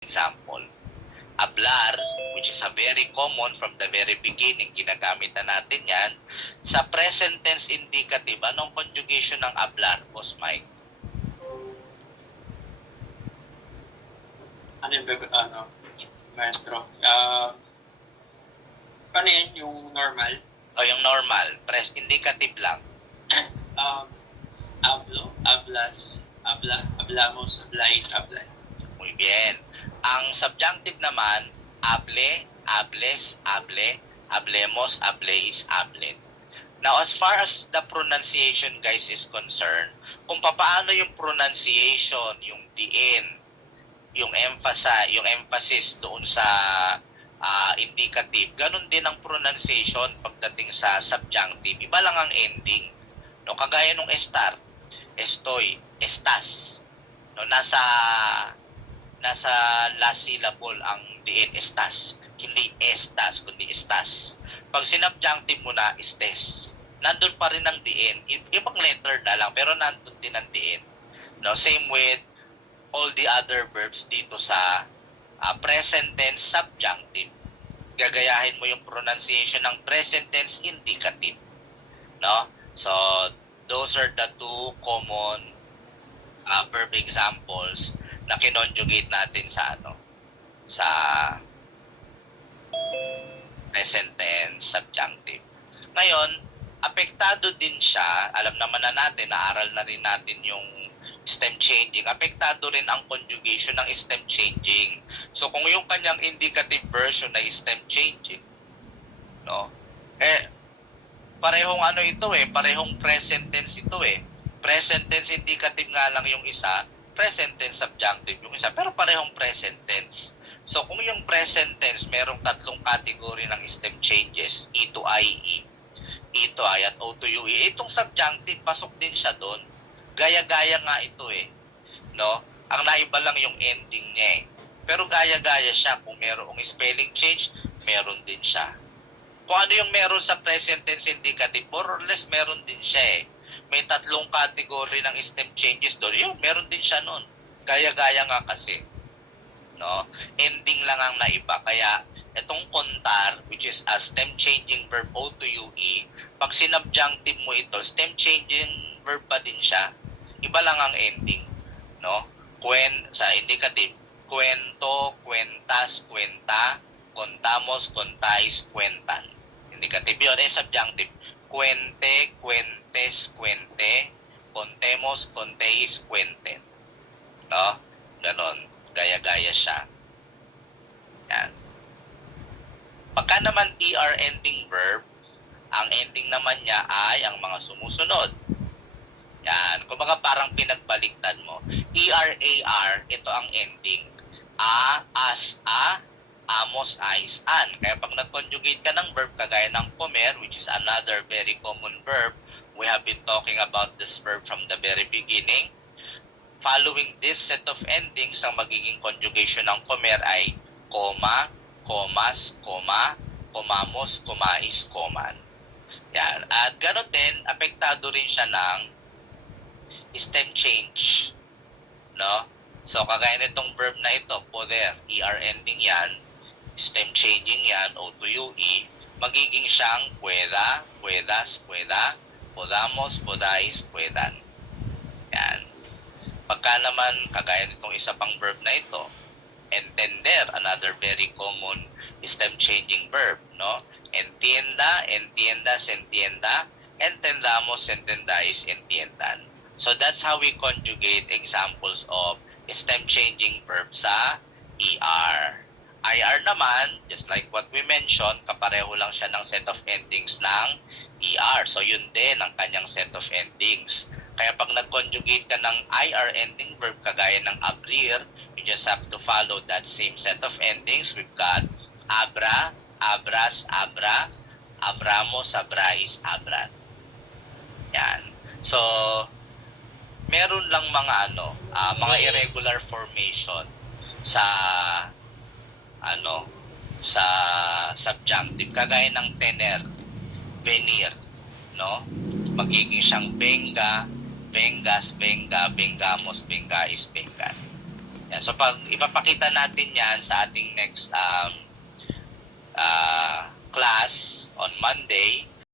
example. Hablar, which is a very common from the very beginning, ginagamit na natin yan. Sa present tense indicative, anong conjugation ng hablar, Boss Mike? Ano yung maestro? Paano yan? Yung normal? O yung normal, indicative lang. Hablo, hablas, habla, hablamos, hablais, hablay. Muy bien. Ang subjunctive naman, hable, hables, hable, hablemos, hableis, hablen. Now, as far as the pronunciation, guys, is concerned, kung paano yung pronunciation, yung diin, yung emphasis doon sa indicative, ganun din ang pronunciation pagdating sa subjunctive. Iba lang ang ending. No, kagaya nung estar, estoy, estas. No, nasa last syllable ang diin, estas. Hindi estas, kundi estas. Pag sinubjunctive mo na, estes. Nandun pa rin ang diin. Ibang letter na lang, pero nandun din ang diin. No, same with all the other verbs dito sa present tense subjunctive. Gagayahin mo yung pronunciation ng present tense indicative. No? So, those are the two common verb examples na kinonjugate natin sa present tense subjunctive. Ngayon, apektado din siya, alam naman na natin, naaral na rin natin yung stem changing, apektado rin ang conjugation ng stem changing. So kung yung kanyang indicative version na stem changing, no? Parehong parehong present tense ito eh. Present tense indicative nga lang yung isa, present tense subjunctive yung isa, pero parehong present tense. So kung yung present tense merong tatlong category ng stem changes, E to IE, E to I at O to UE, itong subjunctive pasok din siya doon. Gaya-gaya nga ito eh. No? Ang naiba lang yung ending niya eh. Pero gaya-gaya siya. Kung merong spelling change, meron din siya. Kung ano yung meron sa present tense indicative, more or less meron din siya eh. May tatlong category ng stem changes doon. Yung meron din siya noon. Gaya-gaya nga kasi. No? Ending lang ang naiba. Kaya itong kontar, which is a stem changing verb O to UE, pag sinubjunctive mo ito, stem changing verb pa din siya. Iba lang ang ending, no? Sa indicative, cuento, cuentas, cuenta, contamos, contais, cuentan. Indicative yun. Subjunctive, cuente, cuentes, cuente, contemos, conteis, cuenten. No? Ganon. Gaya-gaya siya. Yan. Pagka naman ER ending verb, ang ending naman niya ay ang mga sumusunod. Yan. Kumbaga parang pinagbaliktad mo. ER-AR, ito ang ending. A, as, a, amos, ais, an. Kaya pag nag-conjugate ka ng verb, kagaya ng comer, which is another very common verb, we have been talking about this verb from the very beginning. Following this set of endings, ang magiging conjugation ng comer ay koma, komas, koma, komamos, komais, koman. Yan. At gano'n din, apektado rin siya ng stem change. No? So, kagaya nitong verb na ito, poder, ER ending yan, stem changing yan, O to UE, magiging siyang pueda, puedas, pueda, podamos, podais, puedan. Yan. Pagka naman, kagaya nitong isa pang verb na ito, entender, another very common stem changing verb, no? Entienda, entiendas, entienda, entendamos, entendais, entiendan. So that's how we conjugate examples of stem changing verbs sa ER. IR naman, just like what we mentioned, kapareho lang siya ng set of endings ng ER. So yun din ang kanyang set of endings. Kaya pag nag-conjugate ka ng IR ending verb kagaya ng abrir, you just have to follow that same set of endings. We've got abra, abras, abra, abramos, abrais, abran. Yan. So, meron lang mga mga irregular formation sa sa subjunctive, kagaya ng tener, venir, no? Magiging siyang benga, bengas, benga, bengamos, bengais, bengan. Yan. So pag ipapakita natin yan sa ating next class on Monday,